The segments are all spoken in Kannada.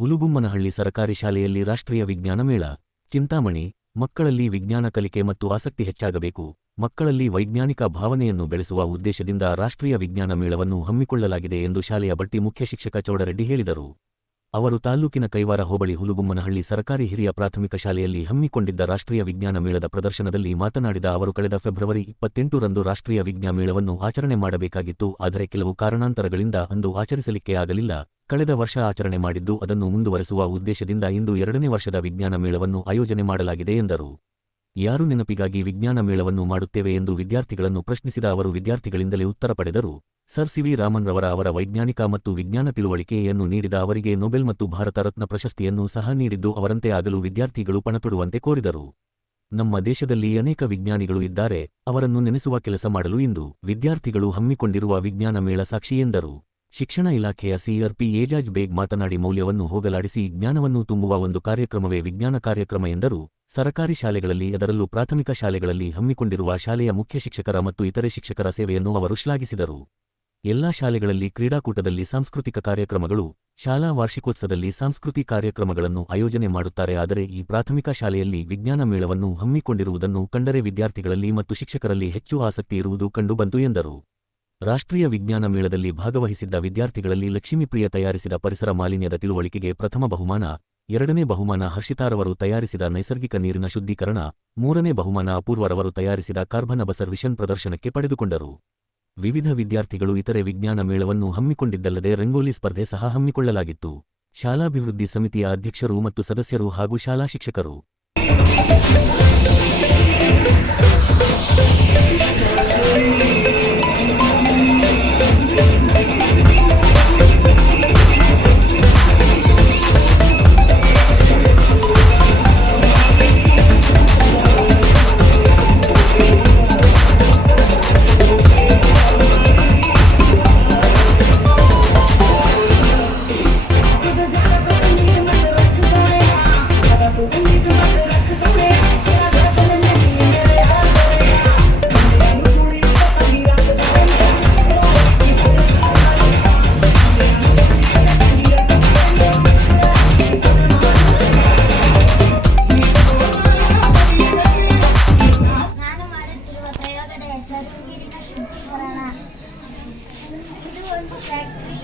ಹುಲುಗುಮ್ಮನಹಳ್ಳಿ ಸರಕಾರಿ ಶಾಲೆಯಲ್ಲಿ ರಾಷ್ಟ್ರೀಯ ವಿಜ್ಞಾನ ಮೇಳ. ಚಿಂತಾಮಣಿ, ಮಕ್ಕಳಲ್ಲಿ ವಿಜ್ಞಾನ ಕಲಿಕೆ ಮತ್ತು ಆಸಕ್ತಿ ಹೆಚ್ಚಾಗಬೇಕು, ಮಕ್ಕಳಲ್ಲಿ ವೈಜ್ಞಾನಿಕ ಭಾವನೆಯನ್ನು ಬೆಳೆಸುವ ಉದ್ದೇಶದಿಂದ ರಾಷ್ಟ್ರೀಯ ವಿಜ್ಞಾನ ಮೇಳವನ್ನು ಹಮ್ಮಿಕೊಳ್ಳಲಾಗಿದೆ ಎಂದು ಶಾಲೆಯ ಬಟ್ಟಿ ಮುಖ್ಯ ಶಿಕ್ಷಕ ಚೌಡರೆಡ್ಡಿ ಹೇಳಿದರು. ಅವರು ತಾಲ್ಲೂಕಿನ ಕೈವಾರ ಹೋಬಳಿ ಹುಲುಗುಮ್ಮನಹಳ್ಳಿ ಸರಕಾರಿ ಹಿರಿಯ ಪ್ರಾಥಮಿಕ ಶಾಲೆಯಲ್ಲಿ ಹಮ್ಮಿಕೊಂಡಿದ್ದ ರಾಷ್ಟ್ರೀಯ ವಿಜ್ಞಾನ ಮೇಳದ ಪ್ರದರ್ಶನದಲ್ಲಿ ಮಾತನಾಡಿದ ಅವರು, ಕಳೆದ ಫೆಬ್ರವರಿ ಇಪ್ಪತ್ತೆಂಟರಂದು ರಾಷ್ಟ್ರೀಯ ವಿಜ್ಞಾನ ಮೇಳವನ್ನು ಆಚರಣೆ ಮಾಡಬೇಕಾಗಿತ್ತು, ಆದರೆ ಕೆಲವು ಕಾರಣಾಂತರಗಳಿಂದ ಅಂದು ಆಚರಿಸಲಿಕ್ಕೆ ಆಗಲಿಲ್ಲ. ಕಳೆದ ವರ್ಷ ಆಚರಣೆ ಮಾಡಿದ್ದು ಅದನ್ನು ಮುಂದುವರೆಸುವ ಉದ್ದೇಶದಿಂದ ಇಂದು ಎರಡನೇ ವರ್ಷದ ವಿಜ್ಞಾನ ಮೇಳವನ್ನು ಆಯೋಜನೆ ಮಾಡಲಾಗಿದೆ ಎಂದರು. ಯಾರು ನೆನಪಿಗಾಗಿ ವಿಜ್ಞಾನ ಮೇಳವನ್ನು ಮಾಡುತ್ತೇವೆ ಎಂದು ವಿದ್ಯಾರ್ಥಿಗಳನ್ನು ಪ್ರಶ್ನಿಸಿದ ಅವರು ವಿದ್ಯಾರ್ಥಿಗಳಿಂದಲೇ ಉತ್ತರ ಪಡೆದರು. ಸರ್ ಸಿವಿ ರಾಮನ್ ರವರ ಅವರ ವೈಜ್ಞಾನಿಕ ಮತ್ತು ವಿಜ್ಞಾನ ತಿಳುವಳಿಕೆಯನ್ನು ನೀಡಿದ ಅವರಿಗೆ ನೊಬೆಲ್ ಮತ್ತು ಭಾರತ ರತ್ನ ಪ್ರಶಸ್ತಿಯನ್ನು ಸಹ ನೀಡಿದ್ದು ಅವರಂತೆ ಆಗಲು ವಿದ್ಯಾರ್ಥಿಗಳು ಪಣತೊಡುವಂತೆ ಕೋರಿದರು. ನಮ್ಮ ದೇಶದಲ್ಲಿ ಅನೇಕ ವಿಜ್ಞಾನಿಗಳು ಇದ್ದಾರೆ, ಅವರನ್ನು ನೆನೆಸುವ ಕೆಲಸ ಮಾಡಲು ಇಂದು ವಿದ್ಯಾರ್ಥಿಗಳು ಹಮ್ಮಿಕೊಂಡಿರುವ ವಿಜ್ಞಾನ ಮೇಳ ಸಾಕ್ಷಿ ಎಂದರು. ಶಿಕ್ಷಣ ಇಲಾಖೆಯ ಸಿಆರ್ಪಿ ಏಜಾಜ್ ಬೇಗ್ ಮಾತನಾಡಿ ಮೌಲ್ಯವನ್ನು ಹೋಗಲಾಡಿಸಿ ಜ್ಞಾನವನ್ನು ತುಂಬುವ ಒಂದು ಕಾರ್ಯಕ್ರಮವೇ ವಿಜ್ಞಾನ ಕಾರ್ಯಕ್ರಮ ಎಂದರು. ಸರಕಾರಿ ಶಾಲೆಗಳಲ್ಲಿ ಅದರಲ್ಲೂ ಪ್ರಾಥಮಿಕ ಶಾಲೆಗಳಲ್ಲಿ ಹಮ್ಮಿಕೊಂಡಿರುವ ಶಾಲೆಯ ಮುಖ್ಯ ಶಿಕ್ಷಕರ ಮತ್ತು ಇತರೆ ಶಿಕ್ಷಕರ ಸೇವೆಯನ್ನು ಅವರು ಶ್ಲಾಘಿಸಿದರು. ಎಲ್ಲಾ ಶಾಲೆಗಳಲ್ಲಿ ಕ್ರೀಡಾಕೂಟದಲ್ಲಿ ಸಾಂಸ್ಕೃತಿಕ ಕಾರ್ಯಕ್ರಮಗಳು, ಶಾಲಾ ವಾರ್ಷಿಕೋತ್ಸವದಲ್ಲಿ ಸಾಂಸ್ಕೃತಿಕ ಕಾರ್ಯಕ್ರಮಗಳನ್ನು ಆಯೋಜನೆ ಮಾಡುತ್ತಾರೆ. ಆದರೆ ಈ ಪ್ರಾಥಮಿಕ ಶಾಲೆಯಲ್ಲಿ ವಿಜ್ಞಾನ ಮೇಳವನ್ನು ಹಮ್ಮಿಕೊಂಡಿರುವುದನ್ನು ಕಂಡರೆ ವಿದ್ಯಾರ್ಥಿಗಳಲ್ಲಿ ಮತ್ತು ಶಿಕ್ಷಕರಲ್ಲಿ ಹೆಚ್ಚು ಆಸಕ್ತಿ ಇರುವುದು ಕಂಡುಬಂತು ಎಂದರು. ರಾಷ್ಟ್ರೀಯ ವಿಜ್ಞಾನ ಮೇಳದಲ್ಲಿ ಭಾಗವಹಿಸಿದ್ದ ವಿದ್ಯಾರ್ಥಿಗಳಲ್ಲಿ ಲಕ್ಷ್ಮೀಪ್ರಿಯ ತಯಾರಿಸಿದ ಪರಿಸರ ಮಾಲಿನ್ಯದ ತಿಳುವಳಿಕೆಗೆ ಪ್ರಥಮ ಬಹುಮಾನ, ಎರಡನೇ ಬಹುಮಾನ ಹರ್ಷಿತಾರವರು ತಯಾರಿಸಿದ ನೈಸರ್ಗಿಕ ನೀರಿನ ಶುದ್ಧೀಕರಣ, ಮೂರನೇ ಬಹುಮಾನ ಅಪೂರ್ವರವರು ತಯಾರಿಸಿದ ಕಾರ್ಬನ್ ಅಬಸರ್ವಿಷನ್ ಪ್ರದರ್ಶನಕ್ಕೆ ಪಡೆದುಕೊಂಡರು. ವಿವಿಧ ವಿದ್ಯಾರ್ಥಿಗಳು ಇತರೆ ವಿಜ್ಞಾನ ಮೇಳವನ್ನು ಹಮ್ಮಿಕೊಂಡಿದ್ದಲ್ಲದೆ ರಂಗೋಲಿ ಸ್ಪರ್ಧೆ ಸಹ ಹಮ್ಮಿಕೊಳ್ಳಲಾಗಿತ್ತು. ಶಾಲಾಭಿವೃದ್ಧಿ ಸಮಿತಿಯ ಅಧ್ಯಕ್ಷರು ಮತ್ತು ಸದಸ್ಯರು ಹಾಗೂ ಶಾಲಾ ಶಿಕ್ಷಕರು.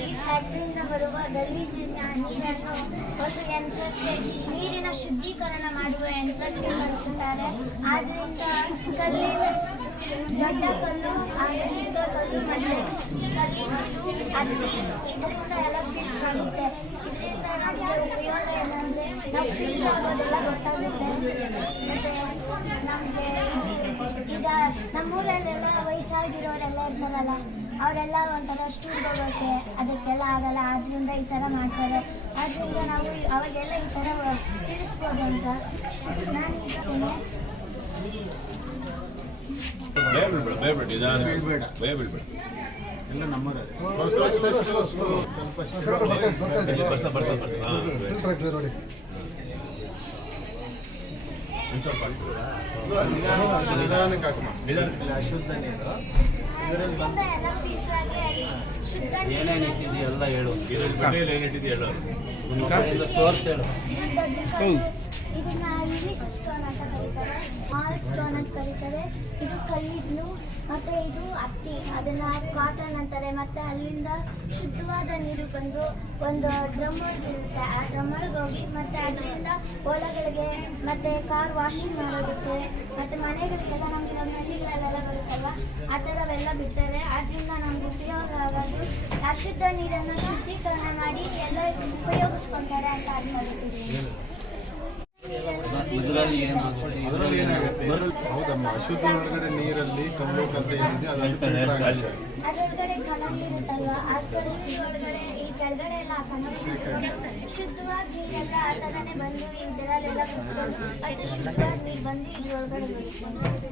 ಈ ಫ್ಯಾಕ್ಟರಿಯಿಂದ ಬರುವ ಗಲೀಜಿನ ನೀರನ್ನು ಒಂದು ಯಂತ್ರಕ್ಕೆ ನೀರಿನ ಶುದ್ಧೀಕರಣ ಮಾಡುವ ಯಂತ್ರಕ್ಕೆ ಬಳಸುತ್ತಾರೆ. ಆದ್ದರಿಂದ ಕಲ್ಲಿನ ದೊಡ್ಡ ಕಲ್ಲು ಹಾಗೂ ಚಿಕ್ಕ ಕಲ್ಲು ಮತ್ತು ಕಲ್ಲಿನ ಹತ್ತಿ ಇದರಿಂದ ಎಲ್ಲ ಆಗುತ್ತೆ ಇದರಿಂದ ನಮಗೆ ಉಪಯೋಗ ಏನಂದರೆ ನಾವು ಫಿಲ್ಟರ್ ಆಗೋದೆಲ್ಲ ಗೊತ್ತಾಗುತ್ತೆ. ಮತ್ತು ನಮಗೆ ಈಗ ನಮ್ಮೂರಲ್ಲೆಲ್ಲ ವಯಸ್ಸಾಗಿರೋರೆಲ್ಲ ಇರ್ತಾರಲ್ಲ ಅವರೆಲ್ಲ ಒಂಥರ ಸ್ಟೂಲ್ ಹೋಗೋಕ್ಕೆ ಅದಕ್ಕೆಲ್ಲ ಆಗಲ್ಲ ಆದ್ರಿಂದ ಈ ಥರ ಮಾಡ್ತಾರೆ. ಆದ್ರಿಂದ ನಾವು ಅವಾಗೆಲ್ಲ ಈ ಥರ ತಿಳಿಸ್ಬೋದು ಅಂತ ನಾನು ಎಲ್ಲ ಸ್ವಲ್ಪ ನಿಧಾನಕ್ಕೆ ಹಾಕಮ್ಮ. ನಿಧಾನ ಅಶುದ್ಧ ನೀರು. ಏನೇನು ಇಟ್ಟಿದೆಯೋ ಎಲ್ಲ ಹೇಳು. ಇದರಲ್ಲಿ ಏನಿಟ್ಟಿದೆಯಲ್ಲ ತೋರಿಸಿ ಹೇಳು ಇದನ್ನ ಲಿವಿಕ್ ಸ್ಟೋನ್ ಅಂತ ಕರೀತಾರೆ. ಆಲ್ ಸ್ಟೋನ್ ಅಂತ ಕರೀತಾರೆ. ಇದು ಕಲ್ಲಿದ್ಲು ಮತ್ತೆ ಇದು ಹತ್ತಿ. ಅದನ್ನ ಕಾಟನ್ ಅಂತಾರೆ. ಮತ್ತೆ ಅಲ್ಲಿಂದ ಶುದ್ಧವಾದ ನೀರು ಬಂದು ಒಂದು ಡ್ರಮ್ ಇರುತ್ತೆ. ಆ ಡ್ರಮ್ ಹೋಗಿ ಮತ್ತೆ ಅದರಿಂದ ಹೊಲಗಳಿಗೆ ಮತ್ತೆ ಕಾರ್ ವಾಷಿಂಗ್ ಮಾಡೋದಕ್ಕೆ ಮತ್ತೆ ಮನೆಗಳಿಗೆಲ್ಲ ನಮಗೆ ನಮ್ಮ ಹಳ್ಳಿಗಳಲ್ಲೆಲ್ಲ ಬರುತ್ತಲ್ವ? ಆ ಥರವೆಲ್ಲ ಬಿಡ್ತಾರೆ. ಅದರಿಂದ ನಮ್ಗೆ ಉಪಯೋಗ ಆಗೋದು ಅಶುದ್ಧ ನೀರನ್ನು ಶುದ್ಧೀಕರಣ ಮಾಡಿ ಎಲ್ಲ ಉಪಯೋಗಿಸ್ಕೊಂತಾರೆ ಅಂತ ಅನ್ಕೊಂಡಿದ್ದೀವಿ. ಇದರಲ್ಲಿ ಏನು ಇದರಲ್ಲಿ ಏನಾಗುತ್ತೆ ಹೌದಮ್ಮ ಅಶುದ್ಧ ಒಳಗಡೆ ನೀರಲ್ಲಿ ಕಲ್ಲು ಕಸ ಏನಿದೆ ಅದನ್ನು ಫಿಲ್ಟರ್ ಆಗುತ್ತೆ ಅದರೊಳಗಡೆ ಕಲರ್ ಇರುತ್ತಲ್ವ? ಆ ಒಳಗಡೆ ಈ ಕೆಳಗಡೆ ಎಲ್ಲ ಕಲರ್ ಶುದ್ಧವಾಗಿ ನೀರೆಲ್ಲ ಆ ಥರನೇ ಬಂದು ಇದರಲ್ಲೆಲ್ಲ ಕುತ್ಕೊಂಡು ಅದು ಶುದ್ಧವಾಗಿ ನೀರು ಬಂದು ಇದ್ರೊಳಗಡೆ ಬರುತ್ತೆ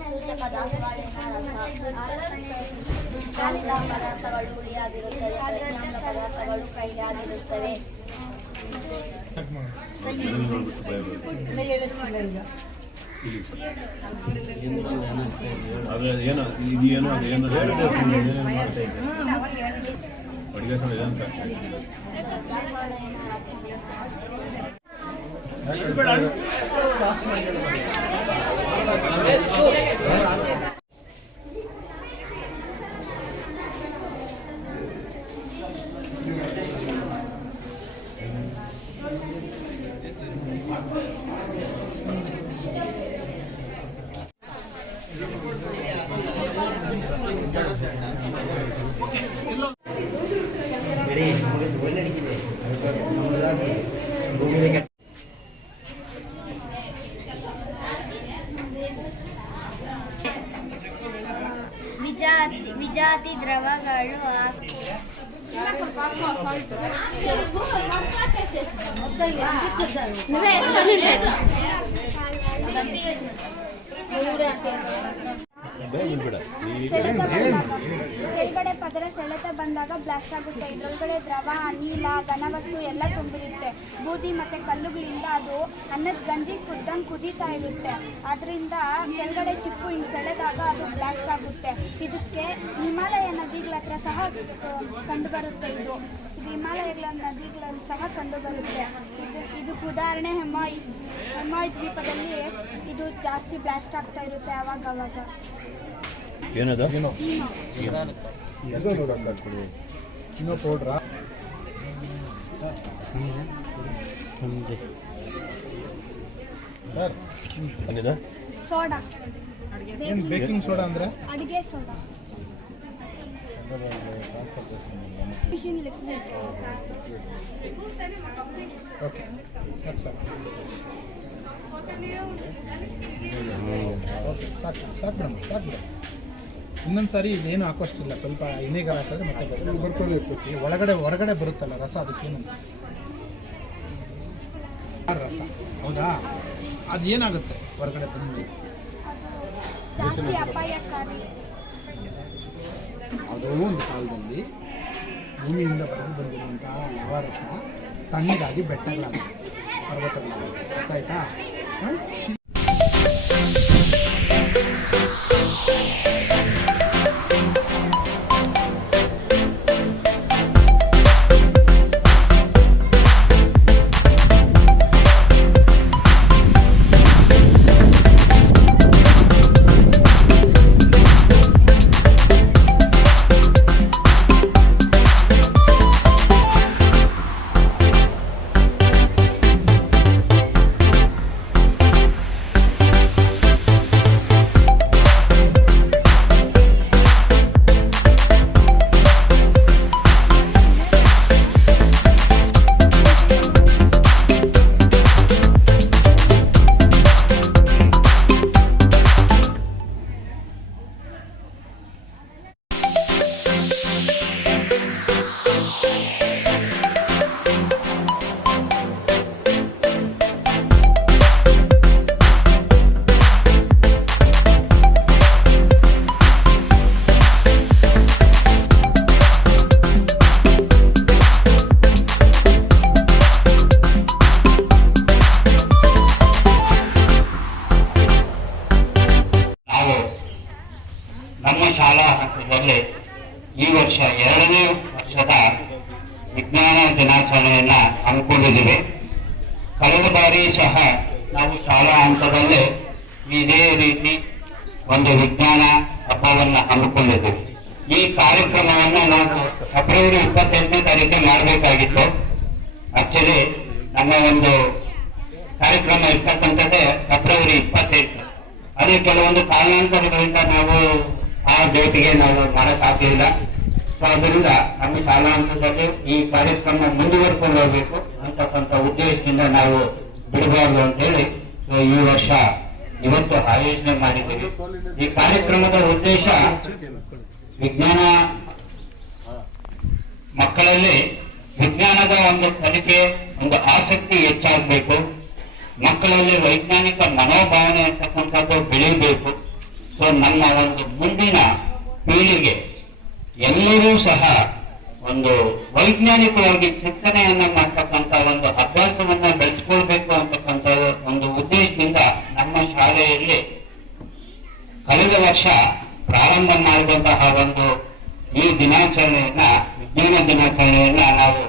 ಸೂಚಕ ದಾಸವಾಳಿನ ಕಾಲಿನ ಪದಾರ್ಥಗಳು ಹುಳಿಯಾಗಿರುತ್ತವೆ ಪರಿಣಾಮ ಪದಾರ್ಥಗಳು ಕೈಯಾಗಿರುತ್ತವೆ ಮನೇಲಿ ನೋಡ್ಬಿಟ್ಟು ಭಯ ಬೀಳ್ಬೇಡ ಅದು ಏನು ಇದು ಏನು ಅದು ಏನು ಏನೇನು ಮಾಡ್ತಾ ಇದ್ದೆ ಅಡುಗೆ ಸಲ ಏನಂತ ವಿಜಾತಿ ವಿಜಾತಿ ದ್ರವಗಳು ಹಾಕು ಬಿಡ್ಬೇಡ ಈ ಕೆಳಗಡೆ ಪದರ ಸೆಳೆತ ಬಂದಾಗ ಬ್ಲಾಸ್ಟ್ ಆಗುತ್ತೆ. ಇದರೊಳಗಡೆ ದ್ರವ ಅನಿಲ ಘನವಸ್ತು ಎಲ್ಲ ತುಂಬಿರುತ್ತೆ. ಬೂದಿ ಮತ್ತು ಕಲ್ಲುಗಳಿಂದ ಅದು ಅನ್ನದ ಗಂಜಿ ಕುದ್ದಂಗೆ ಕುದೀತಾ ಇರುತ್ತೆ. ಅದರಿಂದ ಕೆಳಗಡೆ ಚಿಪ್ಪು ಹಿಂಗೆ ಸೆಳೆದಾಗ ಅದು ಬ್ಲಾಸ್ಟ್ ಆಗುತ್ತೆ. ಇದಕ್ಕೆ ಹಿಮಾಲಯ ನದಿಗಳ ಹತ್ರ ಸಹ ಕಂಡುಬರುತ್ತೆ ಇದು. ಇದು ಹಿಮಾಲಯಗಳ ನದಿಗಳಲ್ಲಿ ಸಹ ಕಂಡುಬರುತ್ತೆ. ಇದು ಇದಕ್ಕೆ ಉದಾಹರಣೆ ಹೆಮಾಯ್ ಹೆಮಾಯ್ ದ್ವೀಪದಲ್ಲಿ ಇದು ಜಾಸ್ತಿ ಬ್ಲಾಸ್ಟ್ ಆಗ್ತಾ ಇರುತ್ತೆ ಆವಾಗ ಏನದು? ಇನ್ನೂ ಪೌಡ್ರಾ ಸರ್. ಸನ್ನಿದ ಸೋಡಾ. ಏನು ಬೇಕಿಂಗ್ ಸೋಡಾ ಅಂದ್ರೆ? ಅಡುಗೆ ಸೋಡಾ. ಓಕೆ ಸಾಕು ಸಾಕು ಓಕೆ. ಸಾಕು ಸಾಕು ಮೇಡಮ್ ಸಾಕು ಮೇಡಮ್ ಇನ್ನೊಂದು ಸಾರಿ ಇದೇನು ಹಾಕೋಷ್ಟಿಲ್ಲ ಸ್ವಲ್ಪ ವಿನೆಗರ್ ಹಾಕಿದ್ರೆ ಮತ್ತೆ ಬರ್ತದೆ ಬರ್ತದೆ ಇರ್ತೈತಿ ಒಳಗಡೆ ಹೊರಗಡೆ ಬರುತ್ತಲ್ಲ ರಸ ಅದಕ್ಕೇನು? ರಸ. ಹೌದಾ? ಅದು ಏನಾಗುತ್ತೆ ಹೊರಗಡೆ ಬಂದು ಜಾಸ್ತಿ ಅಪಾಯಕಾರಿ ಯಾವುದೋ ಒಂದು ಕಾಲದಲ್ಲಿ ಭೂಮಿಯಿಂದ ಬರೆದು ಬಂದಿರುವಂತಹ ಲವರಸ ತಣ್ಣಗಾಗಿ ಬೆಟ್ಟಗಳಾಗುತ್ತೆ ಪರ್ವತಗಳಾಗುತ್ತೆ ಗೊತ್ತಾಯ್ತಾ? হ্যাঁ ಈ ಕಾರ್ಯಕ್ರಮವನ್ನ ನಾವು ಫೆಬ್ರವರಿ ಇಪ್ಪತ್ತೆಂಟನೇ ತಾರೀಕಿಗೆ ಮಾಡಬೇಕಾಗಿತ್ತು. ಆಕ್ಚುಲಿ ನಮ್ಮ ಒಂದು ಕಾರ್ಯಕ್ರಮ ಇರ್ತಕ್ಕಂಥದ್ದೇ ಫೆಬ್ರವರಿ ಇಪ್ಪತ್ತೆಂಟು. ಅದೇ ಕೆಲವೊಂದು ಕಾರಣಾಂತರಗಳಿಂದ ನಾವು ಆ ಡೇಟ್ಗೆ ನಾವು ಮಾಡೋಕ್ಕಾಗಲಿಲ್ಲ ಸೊ ಅದರಿಂದ ನಮ್ಮ ಶಾಲಾ ಈ ಕಾರ್ಯಕ್ರಮ ಮುಂದುವರ್ಕೊಂಡು ಹೋಗ್ಬೇಕು ಅಂತಕ್ಕಂಥ ಉದ್ದೇಶದಿಂದ ನಾವು ಬಿಡಬಾರ್ದು ಅಂತೇಳಿ ಸೊ ಈ ವರ್ಷ ಇವತ್ತು ಆಯೋಜನೆ ಮಾಡಿದ್ದೀವಿ. ಈ ಕಾರ್ಯಕ್ರಮದ ಉದ್ದೇಶ ವಿಜ್ಞಾನ ಮಕ್ಕಳಲ್ಲಿ ವಿಜ್ಞಾನದ ಒಂದು ಕಲಿಕೆ, ಒಂದು ಆಸಕ್ತಿ ಹೆಚ್ಚಾಗಬೇಕು. ಮಕ್ಕಳಲ್ಲಿ ವೈಜ್ಞಾನಿಕ ಮನೋಭಾವನೆ ಅಂತಕ್ಕಂಥದ್ದು ಬೆಳೀಬೇಕು. ಸೊ ನಮ್ಮ ಒಂದು ಮುಂದಿನ ಪೀಳಿಗೆ ಎಲ್ಲರೂ ಸಹ ಒಂದು ವೈಜ್ಞಾನಿಕವಾಗಿ ಚಿಂತನೆಯನ್ನ ಮಾಡ್ತಕ್ಕಂಥ ಒಂದು ಅಭ್ಯಾಸವನ್ನ ಬೆಳೆಸ್ಕೊಳ್ಬೇಕು ಅಂತಕ್ಕಂಥ ಒಂದು ಉದ್ದೇಶದಿಂದ ನಮ್ಮ ಶಾಲೆಯಲ್ಲಿ ಕಳೆದ ವರ್ಷ ಪ್ರಾರಂಭ ಮಾಡಿದಂತಹ ಒಂದು ಈ ದಿನಾಚರಣೆಯನ್ನ, ವಿಜ್ಞಾನ ದಿನಾಚರಣೆಯನ್ನ ನಾವು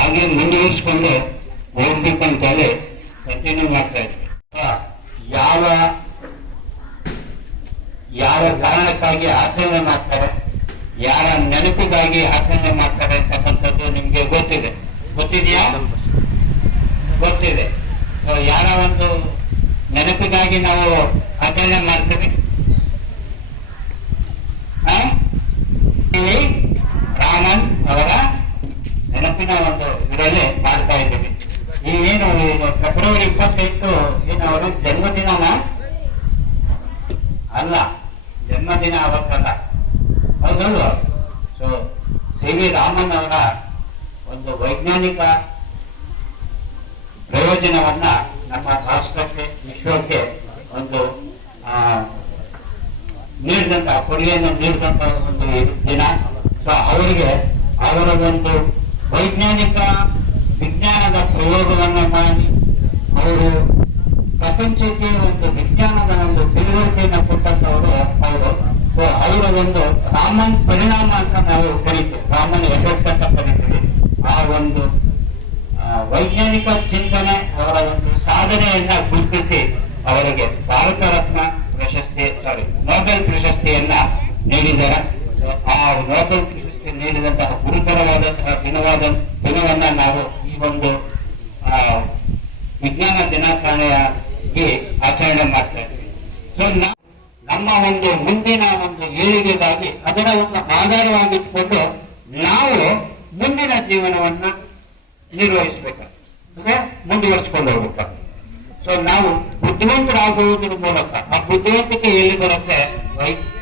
ಹಾಗೆ ಮುಂದುವರಿಸಿಕೊಂಡು ಹೋಗ್ಬೇಕು ಅಂತ ಹೇಳಿ ಕಂಟಿನ್ಯೂ ಮಾಡ್ತಾ ಇದ್ದೀವಿ ಯಾವ ಯಾವ ಕಾರಣಕ್ಕಾಗಿ ಆಚರಣೆ ಮಾಡ್ತಾರೆ? ಯಾರ ನೆನಪಿಗಾಗಿ ಆಚರಣೆ ಮಾಡ್ತಾರೆ ಅಂತಕ್ಕಂಥದ್ದು ನಿಮ್ಗೆ ಗೊತ್ತಿದೆ. ಗೊತ್ತಿದೆಯಾ? ಗೊತ್ತಿದೆ. ಯಾರ ಒಂದು ನೆನಪಿಗಾಗಿ ನಾವು ಆಚರಣೆ ಮಾಡ್ತೀವಿ? ರಾಮನ್ ಅವರ ನೆನಪಿನ ಒಂದು ಇದರಲ್ಲಿ ಮಾಡ್ತಾ ಇದ್ದೀವಿ ಈ ಏನು ಫೆಬ್ರವರಿ ಇಪ್ಪತ್ತೆಂಟು ಏನು ಅವರ ಜನ್ಮದಿನನ? ಅಲ್ಲ, ಜನ್ಮದಿನ ಅವತ್ತಲ್ಲ. ಹೌದಲ್ವ? ಸೊ ಸಿ ವಿ ರಾಮನ್ ಅವರ ಒಂದು ವೈಜ್ಞಾನಿಕ ಪ್ರಯೋಜನವನ್ನ ನಮ್ಮ ರಾಷ್ಟ್ರಕ್ಕೆ, ವಿಶ್ವಕ್ಕೆ ಒಂದು ನೀಡಿದಂತ ಕೊಡುಗೆಯನ್ನು ನೀಡಿದಂತ ಒಂದು ದಿನ. ಸೊ ಅವರಿಗೆ ಅವರ ಒಂದು ವೈಜ್ಞಾನಿಕ ವಿಜ್ಞಾನದ ಪ್ರಯೋಗವನ್ನು ಮಾಡಿ, ಅವರು ಪ್ರಪಂಚಕ್ಕೆ ಒಂದು ವಿಜ್ಞಾನದ ಒಂದು ತಿಳುವಳಿಕೆಯನ್ನು ಕೊಟ್ಟಂತವರು ಅವರು. ಸೊ ಅವರ ಒಂದು ರಾಮನ್ ಪರಿಣಾಮ ಅಂತ ನಾವು ಕರಿತೀವಿ. ರಾಮನ್ ಎಫೆಕ್ಟ್ ಅಂತ ಕರಿತೀವಿ. ಆ ಒಂದು ವೈಜ್ಞಾನಿಕ ಚಿಂತನೆ ಅವರ ಒಂದು ಸಾಧನೆಯನ್ನ ಗುರುತಿಸಿ ಅವರಿಗೆ ಭಾರತ ರತ್ನ ಪ್ರಶಸ್ತಿ ಸಾರಿ ನೋಬೆಲ್ ಪ್ರಶಸ್ತಿಯನ್ನ ನೀಡಿದ್ದಾರೆ. ಆ ನೋಬೆಲ್ ಪ್ರಶಸ್ತಿ ನೀಡಿದಂತಹ ಗುರುತರವಾದಂತಹ ದಿನವಾದ ದಿನವನ್ನ ನಾವು ಈ ಒಂದು ವಿಜ್ಞಾನ ದಿನಾಚರಣೆಯಾಗಿ ಆಚರಣೆ ಮಾಡ್ತಾ ಇದ್ದೀವಿ. ಸೊ ನಮ್ಮ ಒಂದು ಮುಂದಿನ ಒಂದು ಏಳಿಗೆಗಾಗಿ ಅದರ ಒಂದು ಆಧಾರವಾಗಿಟ್ಕೊಂಡು ನಾವು ಮುಂದಿನ ಜೀವನವನ್ನ ನಿರ್ವಹಿಸಬೇಕಾಗ್ತದೆ. ಅಂದ್ರೆ ಮುಂದುವರಿಸಿಕೊಂಡು ಹೋಗ್ಬೇಕಾಗ್ತದೆ. ಸೊ ನಾವು ಬುದ್ಧಿವಂತರಾಗುವುದರ ಮೂಲಕ, ಆ ಬುದ್ಧಿವಂತಿಕೆ ಎಲ್ಲಿ ಬರುತ್ತೆ?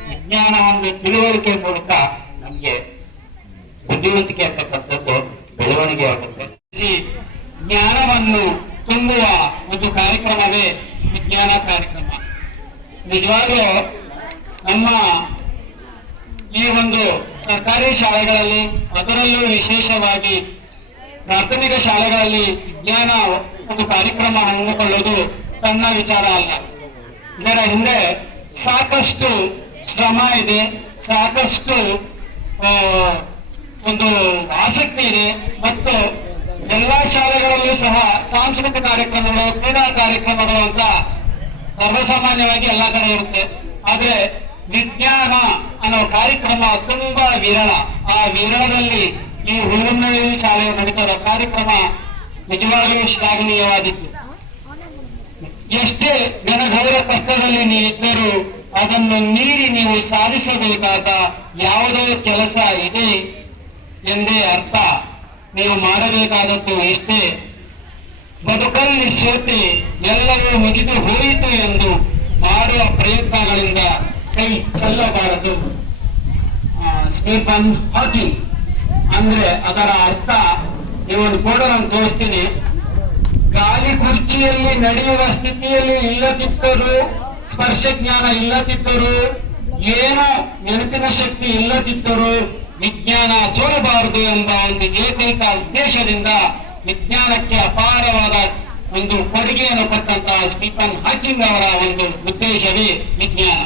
ವಿಜ್ಞಾನ ಒಂದು ತಿಳುವಳಿಕೆ ಮೂಲಕ ನಮಗೆ ಬುದ್ಧಿವಂತಿಕೆ ಅಂತಕ್ಕಂಥದ್ದು ಬೆಳವಣಿಗೆ ಆಗುತ್ತೆ. ಜ್ಞಾನವನ್ನು ತುಂಬುವ ಒಂದು ಕಾರ್ಯಕ್ರಮವೇ ವಿಜ್ಞಾನ ಕಾರ್ಯಕ್ರಮ. ನಿಜವಾಗ್ಲೂ ನಮ್ಮ ಈ ಒಂದು ಸರ್ಕಾರಿ ಶಾಲೆಗಳಲ್ಲಿ ಅದರಲ್ಲೂ ವಿಶೇಷವಾಗಿ ಪ್ರಾಥಮಿಕ ಶಾಲೆಗಳಲ್ಲಿ ವಿಜ್ಞಾನ ಒಂದು ಕಾರ್ಯಕ್ರಮ ಹಮ್ಮಿಕೊಳ್ಳುವುದು ಸಣ್ಣ ವಿಚಾರ ಅಲ್ಲ. ಇದರ ಹಿಂದೆ ಸಾಕಷ್ಟು ಶ್ರಮ ಇದೆ, ಸಾಕಷ್ಟು ಒಂದು ಆಸಕ್ತಿ ಇದೆ ಮತ್ತು ಎಲ್ಲಾ ಶಾಲೆಗಳಲ್ಲೂ ಸಹ ಸಾಂಸ್ಕೃತಿಕ ಕಾರ್ಯಕ್ರಮಗಳು, ಕ್ರೀಡಾ ಕಾರ್ಯಕ್ರಮಗಳು ಅಂತ ಸರ್ವಸಾಮಾನ್ಯವಾಗಿ ಎಲ್ಲ ಕಡೆ ಇರುತ್ತೆ. ಆದ್ರೆ ವಿಜ್ಞಾನ ಅನ್ನೋ ಕಾರ್ಯಕ್ರಮ ತುಂಬಾ ವಿರಳ. ಆ ವಿರಳದಲ್ಲಿ ಈ ಹುಲ್ಲುನ್ನಳ್ಳಿ ಶಾಲೆ ನಡೀತಾ ಕಾರ್ಯಕ್ರಮ ನಿಜವಾಗಿಯೂ ಶ್ಲಾಘನೀಯವಾಗಿತ್ತು. ಎಷ್ಟೇ ಘನಘೋರ ಪಕ್ಕದಲ್ಲಿ ನೀವಿದ್ದರೂ ಅದನ್ನು ಮೀರಿ ನೀವು ಸಾಧಿಸಬೇಕಾದ ಯಾವುದೋ ಕೆಲಸ ಇದೆ ಎಂದೇ ಅರ್ಥ ನೀವು ಮಾಡಬೇಕಾದದ್ದು ಇಷ್ಟೇ. ಬದುಕಲ್ಲಿ ಸೋತಿ ಎಲ್ಲವೂ ಮುಗಿದು ಹೋಯಿತು ಎಂದು ಮಾಡುವ ಪ್ರಯತ್ನಗಳಿಂದ ಕೈ ಚೆಲ್ಲಬಾರದು. ಸ್ಟೀಫನ್ ಹಾಕಿಂಗ್ ಅಂದ್ರೆ ಅದರ ಅರ್ಥ ಈ ಒಂದು ನಾನು ತೋರಿಸ್ತೀನಿ. ಗಾಲಿ ಕುರ್ಚಿಯಲ್ಲಿ ನಡೆಯುವ ಸ್ಥಿತಿಯಲ್ಲಿ ಇಲ್ಲದಿದ್ದರು, ಸ್ಪರ್ಶ ಜ್ಞಾನ ಇಲ್ಲದಿದ್ದರು, ಏನೋ ನೆನಪಿನ ಶಕ್ತಿ ಇಲ್ಲದಿದ್ದರು, ವಿಜ್ಞಾನ ಸೋಲಬಾರದು ಎಂಬ ಒಂದು ಏಕೈಕ ಉದ್ದೇಶದಿಂದ ವಿಜ್ಞಾನಕ್ಕೆ ಅಪಾರವಾದ ಒಂದು ಕೊಡುಗೆಯನ್ನು ಕೊಟ್ಟಂತಹ ಸ್ಟೀಫನ್ ಹಾಕಿಂಗ್ ಅವರ ಒಂದು ಉದ್ದೇಶವೇ ವಿಜ್ಞಾನ.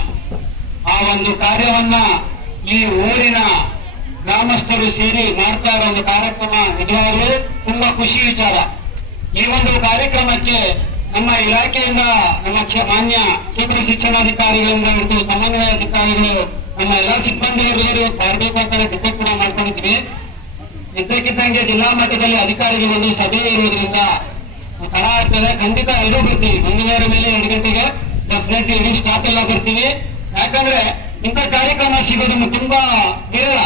ಆ ಒಂದು ಕಾರ್ಯವನ್ನ ಈ ಊರಿನ ಗ್ರಾಮಸ್ಥರು ಸೇರಿ ಮಾಡ್ತಾ ಇರೋ ಒಂದು ಕಾರ್ಯಕ್ರಮ ನಿಜವಾಗ್ಲೂ ತುಂಬಾ ಖುಷಿ ವಿಚಾರ. ಈ ಒಂದು ಕಾರ್ಯಕ್ರಮಕ್ಕೆ ನಮ್ಮ ಇಲಾಖೆಯಿಂದ ನಮ್ಮ ಮಾನ್ಯ ಕ್ಷೇತ್ರ ಶಿಕ್ಷಣಾಧಿಕಾರಿಗಳಿಂದ ಹಿಡಿದು ಸಮನ್ವಯ ಅಧಿಕಾರಿಗಳು, ನಮ್ಮ ಎಲ್ಲಾ ಸಿಬ್ಬಂದಿ ಬರಬೇಕು ಅಂತ ಡಿಸೈಡ್ ಕೂಡ ಮಾಡ್ಕೊಂಡಿದ್ವಿ ಇದ್ದಕ್ಕಿದ್ದಂಗೆ ಜಿಲ್ಲಾ ಮಟ್ಟದಲ್ಲಿ ಅಧಿಕಾರಿಗಳು ಒಂದು ಸಭೆ ಇರುವುದರಿಂದ ತಡ ಆಗ್ತದೆ. ಖಂಡಿತ ಎಲ್ಲರೂ ಬರ್ತೀವಿ. ಮೇಲೆ ಎರಡು ಗಂಟೆಗೆ ಡೆಫಿನೆಟ್ಲಿ ಇಡೀ ಸ್ಟಾಫ್ ಎಲ್ಲ ಬರ್ತೀವಿ. ಯಾಕಂದ್ರೆ ಇಂಥ ಕಾರ್ಯಕ್ರಮ ಸಿಗೋದನ್ನು ತುಂಬಾ ವಿರಳ.